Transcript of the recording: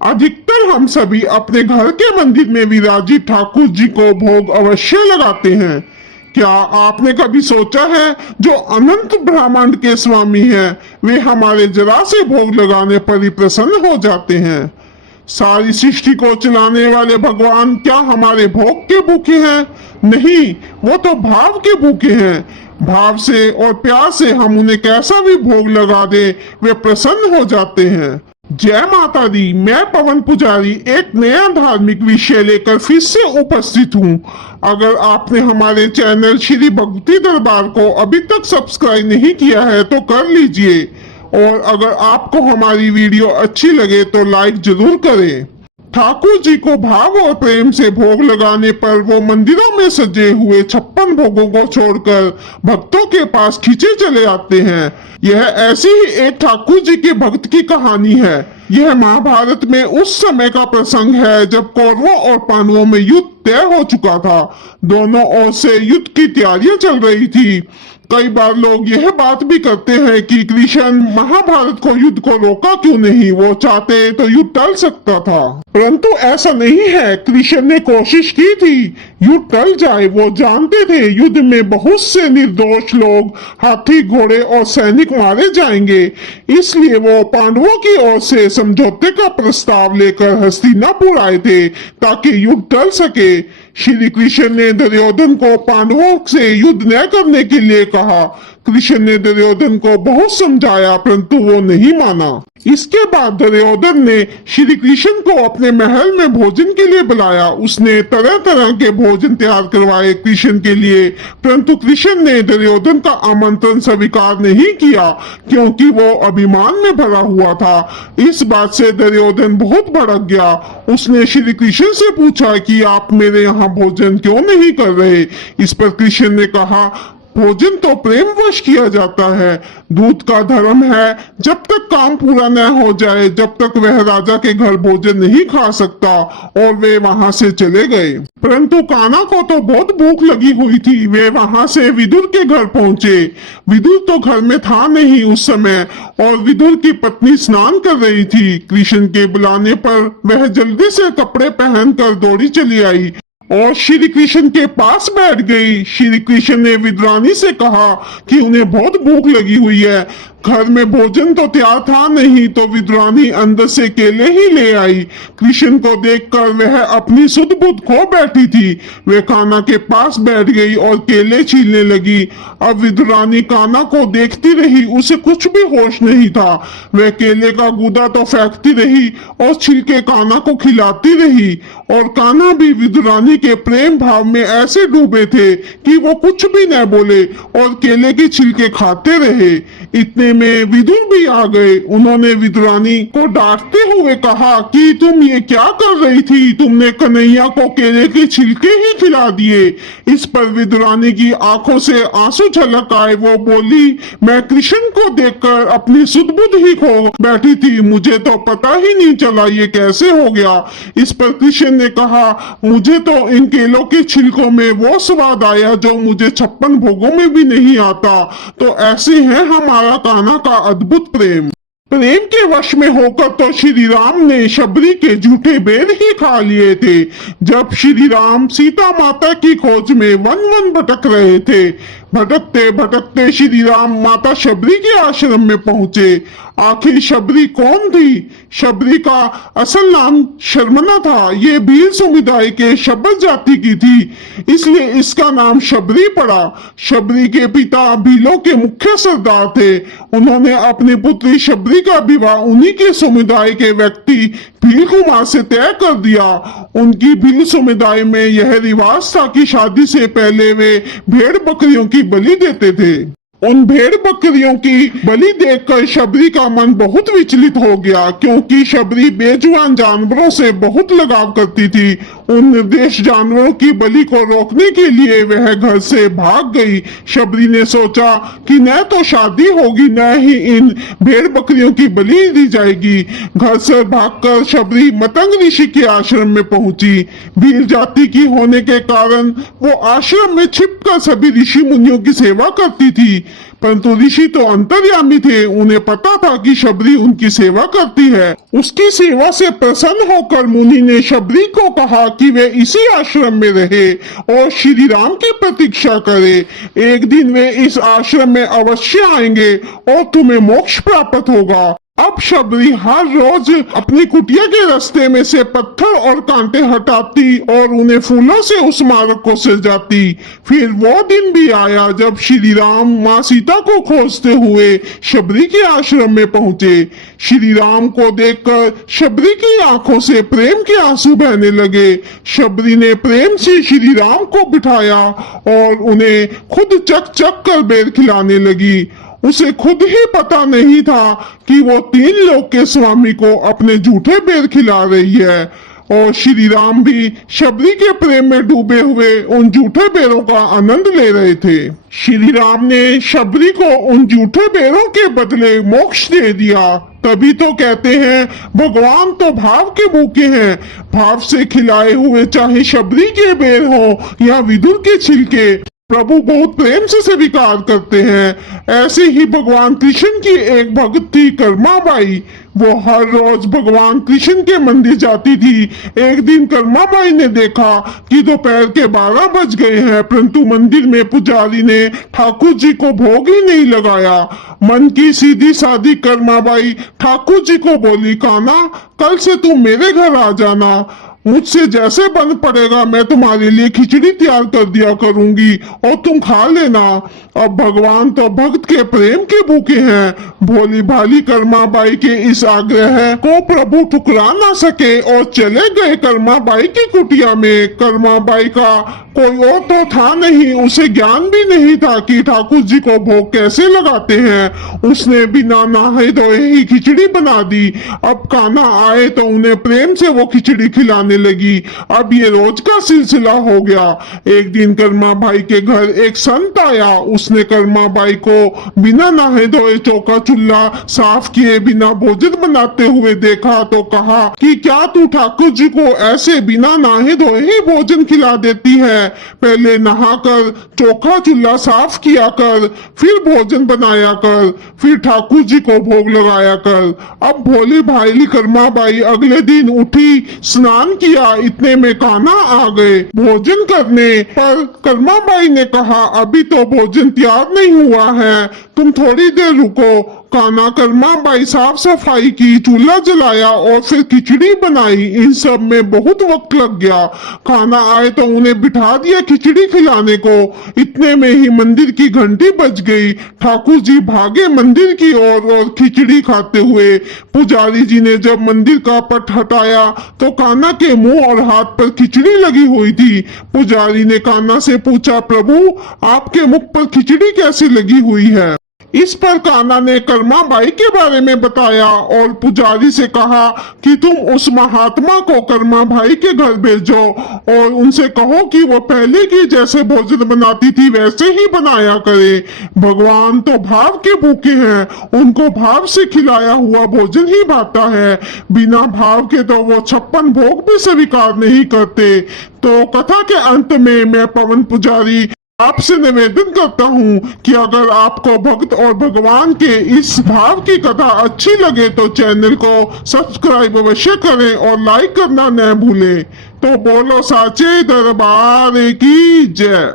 अधिकतर हम सभी अपने घर के मंदिर में विराजित ठाकुर जी को भोग अवश्य लगाते हैं। क्या आपने कभी सोचा है जो अनंत ब्रह्मांड के स्वामी हैं, वे हमारे जरा से भोग लगाने पर ही प्रसन्न हो जाते हैं। सारी सृष्टि को चलाने वाले भगवान क्या हमारे भोग के भूखे हैं? नहीं, वो तो भाव के भूखे हैं। भाव से और प्यार से हम उन्हें कैसा भी भोग लगा दे, वे प्रसन्न हो जाते हैं। जय माता दी। मैं पवन पुजारी एक नया धार्मिक विषय लेकर फिर से उपस्थित हूँ। अगर आपने हमारे चैनल श्री भक्ति दरबार को अभी तक सब्सक्राइब नहीं किया है तो कर लीजिए, और अगर आपको हमारी वीडियो अच्छी लगे तो लाइक जरूर करें। ठाकुर जी को भाव और प्रेम से भोग लगाने पर वो मंदिरों में सजे हुए 56 भोगों को छोड़कर भक्तों के पास खींचे चले आते हैं। यह ऐसी ही एक ठाकुर जी के भक्त की कहानी है। यह महाभारत में उस समय का प्रसंग है जब कौरवों और पांडवों में युद्ध तय हो चुका था। दोनों ओर से युद्ध की तैयारियां चल रही थी। कई बार लोग यह बात भी करते हैं कि कृष्ण महाभारत को युद्ध को रोका क्यों नहीं, वो चाहते तो युद्ध टल सकता था। परंतु ऐसा नहीं है। कृष्ण ने कोशिश की थी युद्ध टल जाए। वो जानते थे युद्ध में बहुत से निर्दोष लोग, हाथी, घोड़े और सैनिक मारे जाएंगे। इसलिए वो पांडवों की ओर से समझौते का प्रस्ताव लेकर हस्तिनापुर आए थे ताकि युद्ध टल सके। श्री कृष्ण ने दुर्योधन को पांडवों से युद्ध न करने के लिए कहा। कृष्ण ने दुर्योधन को बहुत समझाया परंतु वो नहीं माना। इसके बाद दुर्योधन ने श्री कृष्ण को अपने महल में भोजन के लिए बुलाया। उसने तरह तरह के भोजन तैयार करवाए कृष्ण के लिए, परंतु कृष्ण ने दुर्योधन का आमंत्रण स्वीकार नहीं किया क्योंकि वो अभिमान में भरा हुआ था। इस बात से दुर्योधन बहुत भड़क गया। उसने श्री कृष्ण से पूछा कि आप मेरे यहाँ भोजन क्यों नहीं कर रहे? इस पर कृष्ण ने कहा, भोजन तो प्रेम वश किया जाता है। दूत का धर्म है जब तक काम पूरा न हो जाए जब तक वह राजा के घर भोजन नहीं खा सकता, और वे वहां से चले गए। परंतु कान्हा को तो बहुत भूख लगी हुई थी। वे वहां से विदुर के घर पहुंचे। विदुर तो घर में था नहीं उस समय, और विदुर की पत्नी स्नान कर रही थी। कृष्ण के बुलाने पर वह जल्दी से कपड़े पहनकर दौड़ी चली आई और श्री कृष्ण के पास बैठ गई। श्री कृष्ण ने विद्रानी से कहा कि उन्हें बहुत भूख लगी हुई है। घर में भोजन तो तैयार था नहीं, तो विद्रानी अंदर से केले ही ले आई। कृष्ण को देखकर वह अपनी सुध बुध खो बैठी थी। वह कान्हा के पास बैठ गई और केले छीलने लगी। अब विद्रानी कान्हा को देखती रही, उसे कुछ भी होश नहीं था। वह केले का गूदा तो फेंकती रही और छिलके कान्हा को खिलाती रही, और कान्हा भी विद्रानी के प्रेम भाव में ऐसे डूबे थे कि वो कुछ भी न बोले और केले के छिलके खाते रहे। इतने में विदुर भी आ गए। उन्होंने विद्रानी को डांटते हुए कहा कि तुम ये क्या कर रही थी? तुमने कन्हैया को केले के छिलके ही खिला दिए। इस पर विद्रानी की आंखों से आंसू झलक आए। वो बोली, मैं कृष्ण को देखकर अपनी सुध-बुध ही खो बैठी थी। मुझे तो पता ही नहीं चला ये कैसे हो गया। इस पर कृष्ण ने कहा, मुझे तो इन केलों के छिलकों में वो स्वाद आया जो मुझे 56 भोगों में भी नहीं आता। तो ऐसे है हमारा कान्हा का अद्भुत प्रेम। प्रेम के वश में होकर तो श्री राम ने शबरी के झूठे बेर ही खा लिए थे। जब श्री राम सीता माता की खोज में वन वन भटक रहे थे, भटकते भटकते श्री राम माता शबरी के आश्रम में पहुंचे। आखिर शबरी कौन थी? शबरी का असल नाम शर्मना था। ये भील समुदाय के शब्द जाति की थी, इसलिए इसका नाम शबरी पड़ा। शबरी के पिता भीलों के मुख्य सरदार थे। उन्होंने अपनी पुत्री शबरी का विवाह उन्हीं के समुदाय के व्यक्ति भील कुमार से तय कर दिया। उनकी भील समुदाय में यह रिवाज था कि शादी से पहले वे भेड़ बकरियों की बलि देते थे। उन भेड़ बकरियों की बलि देखकर शबरी का मन बहुत विचलित हो गया, क्योंकि शबरी बेजुबान जानवरों से बहुत लगाव करती थी। उन निर्दोष जानवरों की बलि को रोकने के लिए वह घर से भाग गई। शबरी ने सोचा कि न तो शादी होगी न ही इन भेड़ बकरियों की बलि दी जाएगी। घर से भागकर शबरी मतंग ऋषि के आश्रम में पहुंची। भील जाति की होने के कारण वो आश्रम में छिपकर सभी ऋषि मुनियों की सेवा करती थी। परंतु ऋषि तो अंतर्यामी थे, उन्हें पता था कि शबरी उनकी सेवा करती है। उसकी सेवा से प्रसन्न होकर मुनि ने शबरी को कहा कि वे इसी आश्रम में रहे और श्री राम की प्रतीक्षा करे। एक दिन वे इस आश्रम में अवश्य आएंगे और तुम्हें मोक्ष प्राप्त होगा। अब शबरी हर रोज अपनी कुटिया के रास्ते में से पत्थर और कांटे हटाती और उन्हें फूलों से उस मार्ग को सजाती। फिर वो दिन भी आया जब श्री राम माँ सीता को खोजते हुए शबरी के आश्रम में पहुंचे। श्री राम को देखकर शबरी की आंखों से प्रेम के आंसू बहने लगे। शबरी ने प्रेम से श्री राम को बिठाया और उन्हें खुद चक चक कर बेर खिलाने लगी। उसे खुद ही पता नहीं था कि वो 3 लोक के स्वामी को अपने झूठे बेर खिला रही है और श्री राम भी शबरी के प्रेम में डूबे हुए उन झूठे बेरों का आनंद ले रहे थे। श्री राम ने शबरी को उन झूठे बेरों के बदले मोक्ष दे दिया। तभी तो कहते हैं भगवान तो भाव के भूखे हैं। भाव से खिलाए हुए चाहे शबरी के बेर हो या विदुर के छिलके, प्रभु बहुत प्रेम से स्वीकार करते हैं। ऐसे ही भगवान कृष्ण की एक भक्त थी कर्माबाई। वो हर रोज भगवान कृष्ण के मंदिर जाती थी। एक दिन कर्माबाई ने देखा कि दोपहर के 12 बज गए हैं, परंतु मंदिर में पुजारी ने ठाकुर जी को भोग ही नहीं लगाया। मन की सीधी सादी कर्माबाई ठाकुर जी को बोली, कान्हा कल से तुम मेरे घर आ जाना, मुझसे जैसे बन पड़ेगा मैं तुम्हारे लिए खिचड़ी तैयार कर दिया करूंगी और तुम खा लेना। अब भगवान तो भक्त के प्रेम के भूखे हैं। भोली भाली कर्माबाई के इस आग्रह को प्रभु ठुकरा ना सके और चले गए कर्माबाई की कुटिया में। कर्माबाई का कोई और तो था नहीं, उसे ज्ञान भी नहीं था कि ठाकुर जी को भोग कैसे लगाते हैं। उसने बिना नहाए धोए ही खिचड़ी बना दी। अब कान्हा आए तो उन्हें प्रेम से वो खिचड़ी खिलाने लगी। अब ये रोज का सिलसिला हो गया। एक दिन कर्माबाई के घर एक संत आया। उसने कर्माबाई को बिना नहाए धोए चौका चूल्हा साफ किए बिना भोजन बनाते हुए देखा तो कहा कि क्या तू ठाकुर जी को ऐसे बिना नहाए धोए ही भोजन खिला देती है? पहले नहाकर चौका चूल्हा साफ किया कर, फिर भोजन बनाया कर, फिर ठाकुर जी को भोग लगाया कर। अब भोली भाईली कर्माबाई अगले दिन उठी, स्नान किया, इतने में कान्हा आ गए भोजन करने। पर कर्माबाई ने कहा अभी तो भोजन तैयार नहीं हुआ है, तुम थोड़ी देर रुको। कान्हा कर्माबाई साफ सफाई की, चूल्हा जलाया और फिर खिचड़ी बनाई। इन सब में बहुत वक्त लग गया। कान्हा आए तो उन्हें बिठा दिया खिचड़ी खिलाने को। इतने में ही मंदिर की घंटी बज गई। ठाकुर जी भागे मंदिर की ओर और खिचड़ी खाते हुए। पुजारी जी ने जब मंदिर का पट हटाया तो कान्हा के मुंह और हाथ पर खिचड़ी लगी हुई थी। पुजारी ने कान्हा से पूछा, प्रभु आपके मुख पर खिचड़ी कैसे लगी हुई है? इस पर कान्हा ने कर्माबाई के बारे में बताया और पुजारी से कहा कि तुम उस महात्मा को कर्माबाई के घर भेजो और उनसे कहो कि वो पहले की जैसे भोजन बनाती थी वैसे ही बनाया करे। भगवान तो भाव के भूखे हैं, उनको भाव से खिलाया हुआ भोजन ही भाता है। बिना भाव के तो वो 56 भोग भी स्वीकार नहीं करते। तो कथा के अंत में मैं पवन पुजारी आपसे निवेदन करता हूँ कि अगर आपको भक्त और भगवान के इस भाव की कथा अच्छी लगे तो चैनल को सब्सक्राइब अवश्य करें और लाइक करना न भूलें। तो बोलो साचे दरबार की जय।